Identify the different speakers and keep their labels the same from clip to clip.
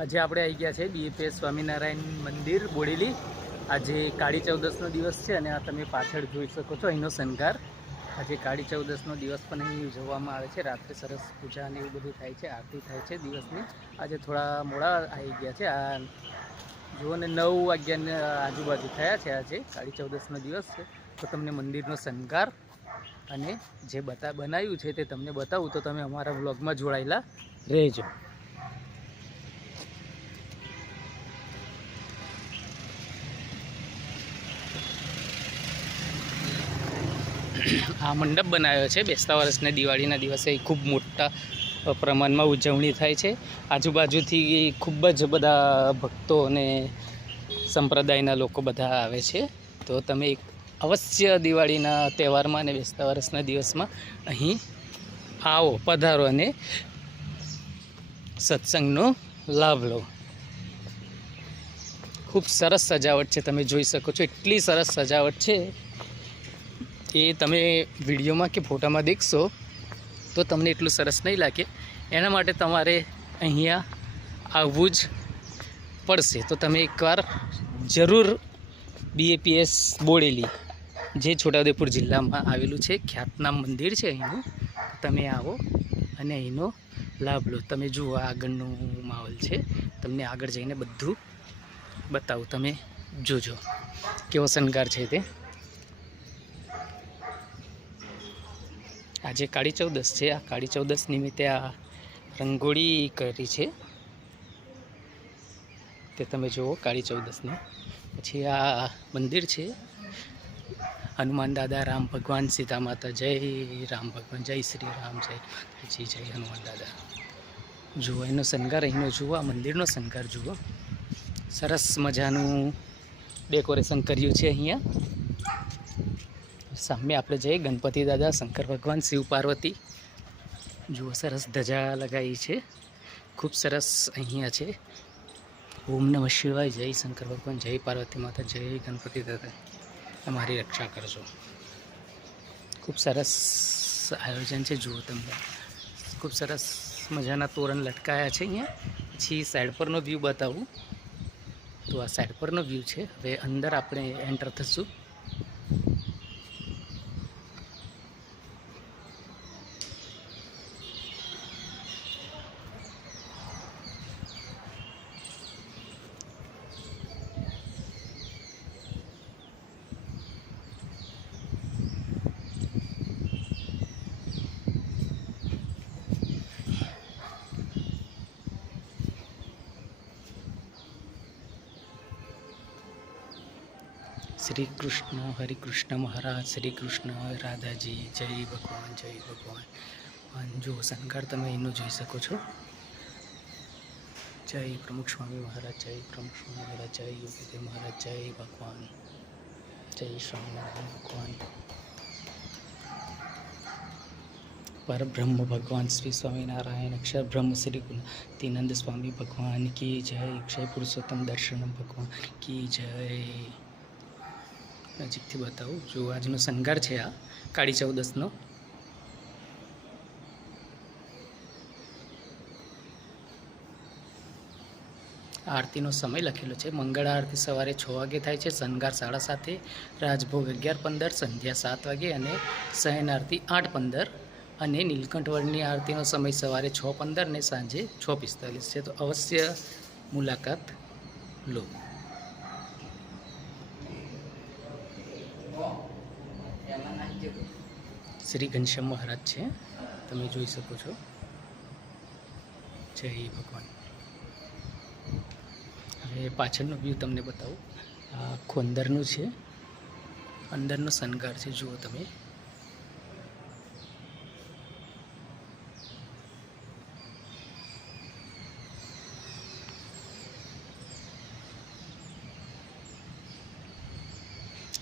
Speaker 1: આજે આપણે આવી ગયા છે બીએપીએસ સ્વામિનારાયણ મંદિર બોડેલી. આજે કાળી ચૌદસનો દિવસ છે અને આ તમે પાછળ જોઈ શકો છો અહીંનો શણગાર. આજે કાળી ચૌદસનો દિવસ પણ અહીં ઉજવવામાં આવે છે. રાત્રે સરસ પૂજા અને એવું બધું થાય છે, આરતી થાય છે દિવસની. આજે થોડા મોડા આવી ગયા છે. આ જુઓ ને નવ વાગ્યાની આજુબાજુ થયા છે આજે કાળી ચૌદસનો દિવસ છે. તો તમને મંદિરનો શણગાર અને જે બતા બનાવ્યું છે તે તમને બતાવું. તો તમે અમારા વ્લોગમાં જોડાયેલા રહેજો. આ મંડપ બનાવ્યો છે. બેસતા વર્ષને દિવાળીના દિવસે ખૂબ મોટા પ્રમાણમાં ઉજવણી થાય છે. આજુબાજુથી ખૂબ જ બધા ભક્તો અને સંપ્રદાયના લોકો બધા આવે છે. તો તમે એક અવશ્ય દિવાળીના તહેવારમાં અને બેસતા વર્ષના દિવસમાં અહીં આવો, પધારો અને સત્સંગનો લાભ લો. ખૂબ સરસ સજાવટ છે. તમે જોઈ શકો છો, એટલી સરસ સજાવટ છે. એ તમે વિડીયોમાં કે ફોટામાં દેખશો, તો તમને એટલું સરસ નહીં લાગે. એના માટે તમારે અહીંયા આવવું જ પડશે. તો તમે એકવાર જરૂર બીએપીએસ બોડેલી, જે છોટાઉદેપુર જિલ્લામાં આવેલું છે, ખ્યાતનામ મંદિર છે અહીંનું, તમે આવો અને અહીંનો લાભ લો. તમે જુઓ આગળનું માહોલ છે. તમને આગળ જઈને બધું બતાવું. તમે જોજો. કેવો શણગાર છે તે. આજે કાળી ચૌદસ છે. આ કાળી ચૌદસ નિમિત્તે આ રંગોળી કરી છે. તે તમે જુઓ કાળી ચૌદસની. પછી આ મંદિર છે. હનુમાન દાદા, રામ ભગવાન, સીતા માતા, જય રામ ભગવાન, જય શ્રી રામ, જય માતાજી, જય હનુમાન દાદા. જુઓ, એનો શણગાર, અહીંનો જુઓ, આ મંદિરનો શણગાર જુઓ. સરસ મજાનું ડેકોરેશન કર્યું છે અહીંયા. સામે આપણે જઈએ ગણપતિ દાદા, શંકર ભગવાન, શિવ પાર્વતી. જુઓ સરસ ધજા લગાવી છે. ખૂબ સરસ અહીંયા છે. ઓમ નમઃ શિવાય. જય શંકર ભગવાન, જય પાર્વતી માતા, જય ગણપતિ દાદા. અમારી રક્ષા કરજો. ખૂબ સરસ આયોજન છે. જુઓ તમને. ખૂબ સરસ મજાના તોરણ લટકાયા છે અહીંયા. પછી સાઈડ પરનો વ્યૂ બતાવું. તો આ સાઈડ પરનો વ્યૂ છે. હવે અંદર આપણે એન્ટર થશું. શ્રી કૃષ્ણ હરિકૃષ્ણ મહારાજ શ્રી કૃષ્ણ રાધાજી, જય ભગવાન જય ભગવાન. જો શણગાર તમે એનું જોઈ શકો છો. જય પ્રમુખ સ્વામી મહારાજ, જય પ્રમુખ સ્વામી મહારાજ, જય યોગીદેવ મહારાજ, જય ભગવાન. જય સ્વામિનારાયણ ભગવાન. પરબ્રહ્મ ભગવાન શ્રી સ્વામિનારાયણ અક્ષર બ્રહ્મ શ્રી ગુણાતીનંદ સ્વામી ભગવાન, કી જય અક્ષય પુરુષોત્તમ દર્શન ભગવાન, કી જય. નજીકથી બતાવું. જો આજનો શણગાર છે આ, કાળી ચૌદસનો. આરતીનો સમય લખેલો છે. મંગળ આરતી સવારે છ વાગે થાય છે. શણગાર સાડા સાતે, રાજભોગ અગિયાર પંદર, સંધ્યા સાત વાગે અને શયન આરતી આઠ પંદર અને નીલકંઠવર્ણની આરતીનો સમય સવારે છ પંદર ને સાંજે છ પિસ્તાલીસ છે. તો અવશ્ય મુલાકાત લો. શ્રી ઘનશ્યામ મહારાજ છે. તમે જોઈ શકો છો. જય ભગવાન. હવે પાછળનો વ્યૂ તમને બતાવું. આ આખું અંદરનું છે. અંદરનો શણગાર છે. જુઓ તમે.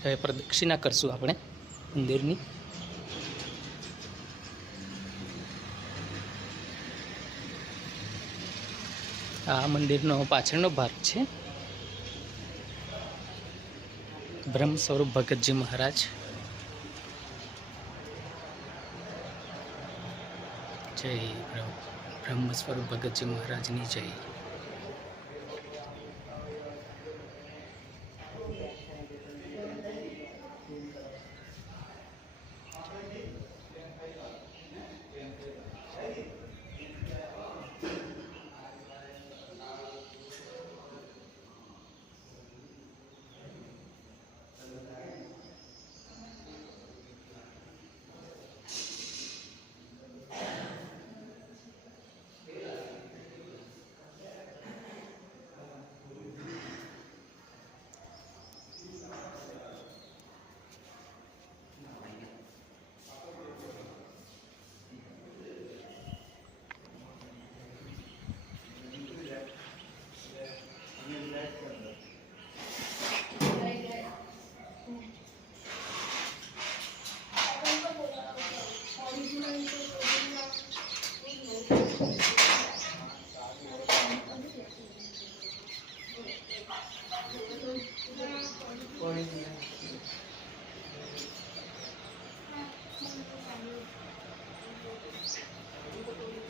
Speaker 1: હવે પ્રદક્ષિણા કરશું આપણે. મંદિરની આ મંદિરનો પાછળનો ભાગ છે. બ્રહ્મ સ્વરૂપ ભગતજી મહારાજ. જય બ્રહ્મ સ્વરૂપ ભગતજી મહારાજની જય.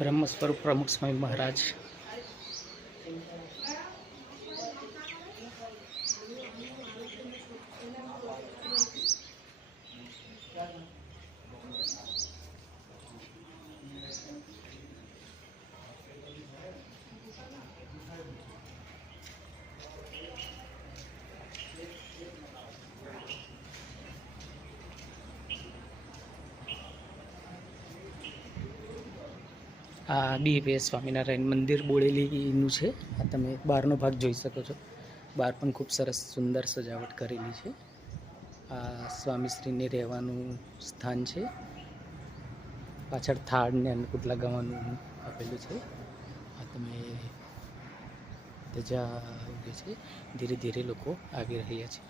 Speaker 1: બ્રહ્મ સ્વરૂપ પ્રમુખ સ્વામી મહારાજ. આ ડીવે સ્વામિનારાયણ મંદિર બોળેલીનું છે. આ તમે બહારનો ભાગ જોઈ શકો છો. બહાર પણ ખૂબ સરસ સુંદર સજાવટ કરેલી છે. આ સ્વામીશ્રીને રહેવાનું સ્થાન છે. પાછળ થાળને અન્નકૂટ લગાવવાનું આપેલું છે. આ તમે ધજા છે. ધીરે ધીરે લોકો આવી રહ્યા છે.